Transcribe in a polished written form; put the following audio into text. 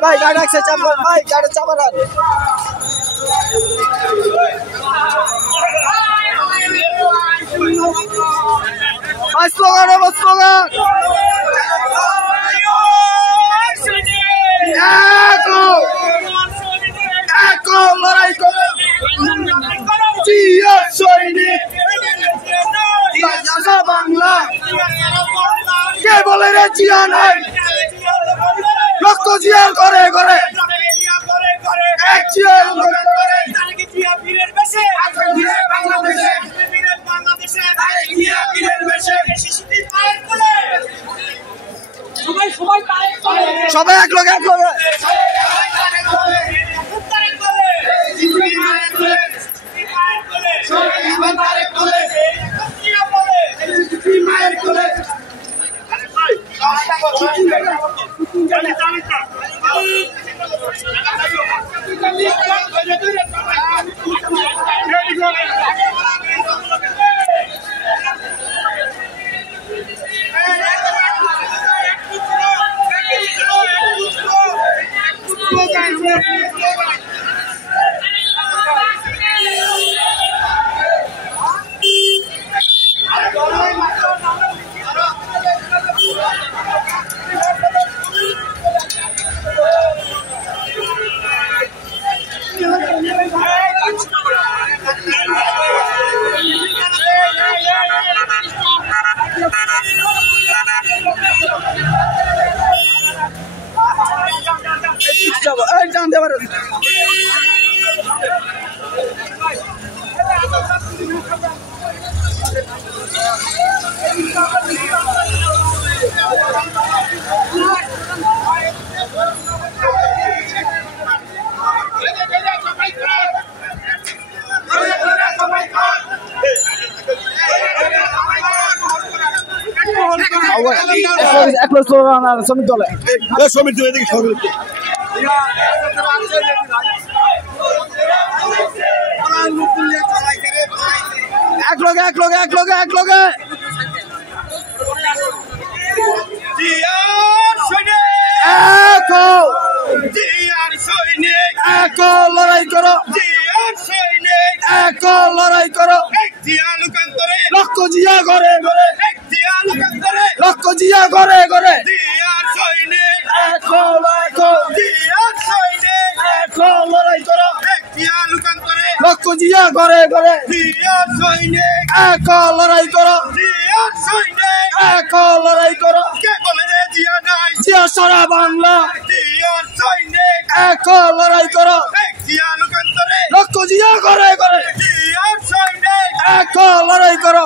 Bye, gaada se chambar, bye, gaada chamaran. Bye, slogan. Eko, লড়াই করো। জিয়া সৈনিক, রাজা বাংলা। কে বলে রে জিয়া নাই? রক্ত জিয়ার করে করে এক জিয়ার করে করে জিয়া বীরের বেশে বাংলাদেশে বীরের বাংলাদেশে জিয়া বীরের বেশে শিশুদের পায়ের তলে সবাই পায়ের তলে সবাই এক লগে জানতে পারে শ্রমিক দলে শ্রমিক এক লোকে লড়াই করো লড়াই করো লক্ষ জিয়া ঘরে লক্ষ জিয়া ঘরে লড়াই করো লক্ষ জিয়া ঘরে লড়াই করো লড়াই করো জিয়া সারা বাংলা লড়াই করো লক্ষ জিয়া ঘরে লড়াই করো